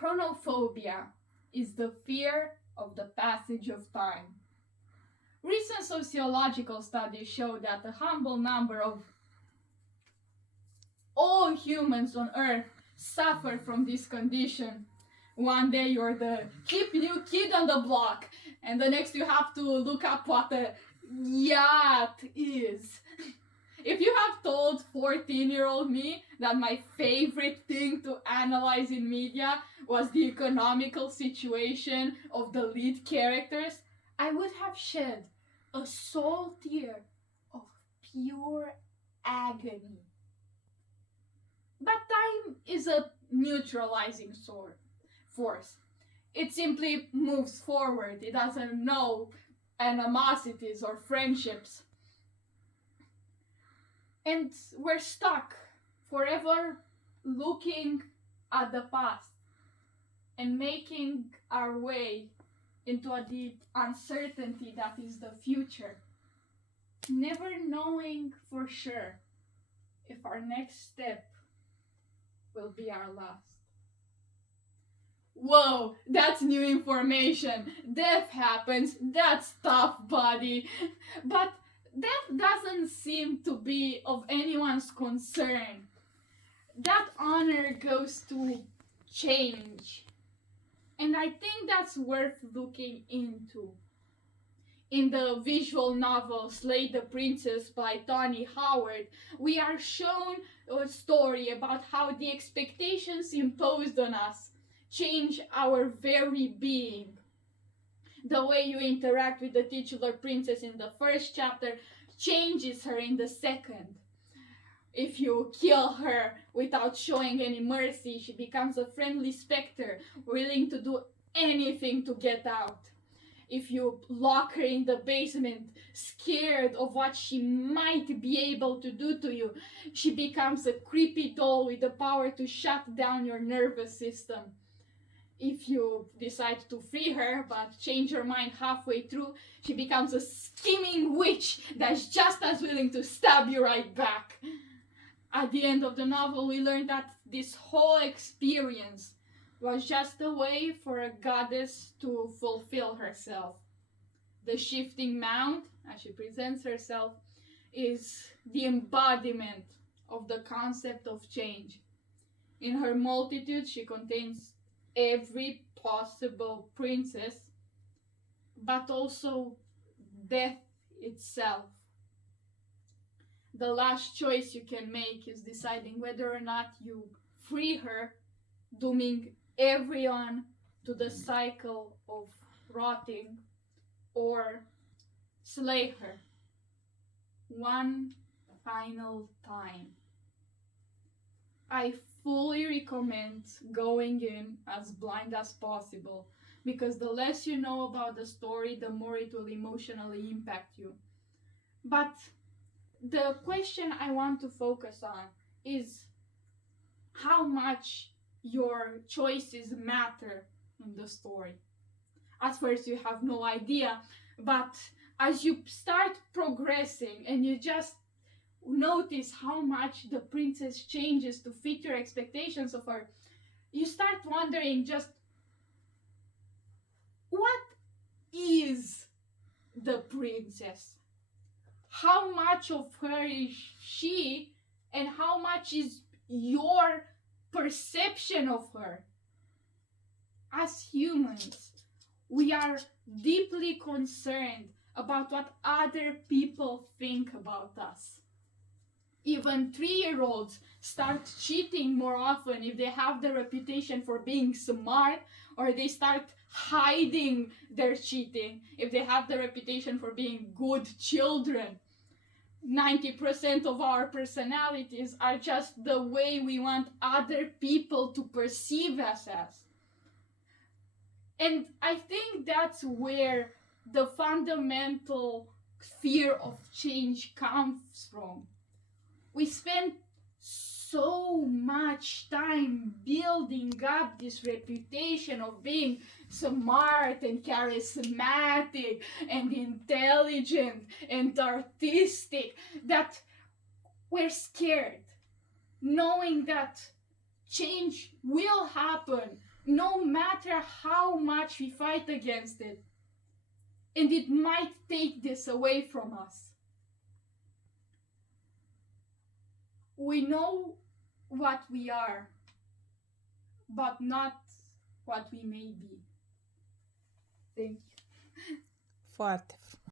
Chronophobia is the fear of the passage of time. Recent sociological studies show that a humble number of all humans on Earth suffer from this condition. One day you're the hip new kid on the block, and the next you have to look up what a yacht is. If you have told 14-year-old me that my favorite thing to analyze in media was the economical situation of the lead characters, I would have shed a soul tear of pure agony. But time is a neutralizing force. It simply moves forward. It doesn't know animosities or friendships. And we're stuck forever looking at the past and making our way into the uncertainty that is the future, never knowing for sure if our next step will be our last. Whoa, that's new information. Death happens, that's tough, buddy. But death doesn't seem to be of anyone's concern. That honor goes to change. And I think that's worth looking into. In the visual novel Slay the Princess by Tony Howard, we are shown a story about how the expectations imposed on us change our very being. The way you interact with the titular princess in the first chapter changes her in the second. If you kill her without showing any mercy, she becomes a friendly specter, willing to do anything to get out. If you lock her in the basement, scared of what she might be able to do to you, she becomes a creepy doll with the power to shut down your nervous system. If you decide to free her but change her mind halfway through, she becomes a scheming witch that's just as willing to stab you right back. At the end of the novel, we learn that this whole experience was just a way for a goddess to fulfill herself. The shifting mound, as she presents herself, is the embodiment of the concept of change. In her multitude, she contains every possible princess, but also death itself. The last choice you can make is deciding whether or not you free her, dooming everyone to the cycle of rotting, or slay her one final time. I fully recommend going in as blind as possible, because the less you know about the story, the more it will emotionally impact you. But the question I want to focus on is how much your choices matter in the story. At first you have no idea, but as you start progressing and you just notice how much the princess changes to fit your expectations of her, you start wondering just what is the princess? How much of her is she, and how much is your perception of her? As humans, we are deeply concerned about what other people think about us. Even 3-year-olds start cheating more often if they have the reputation for being smart, or they start hiding their cheating if they have the reputation for being good children. 90% of our personalities are just the way we want other people to perceive us as. And I think that's where the fundamental fear of change comes from. We spend so much time building up this reputation of being smart and charismatic and intelligent and artistic that we're scared, knowing that change will happen no matter how much we fight against it. And it might take this away from us. We know what we are, but not what we may be. Thank you. Foarte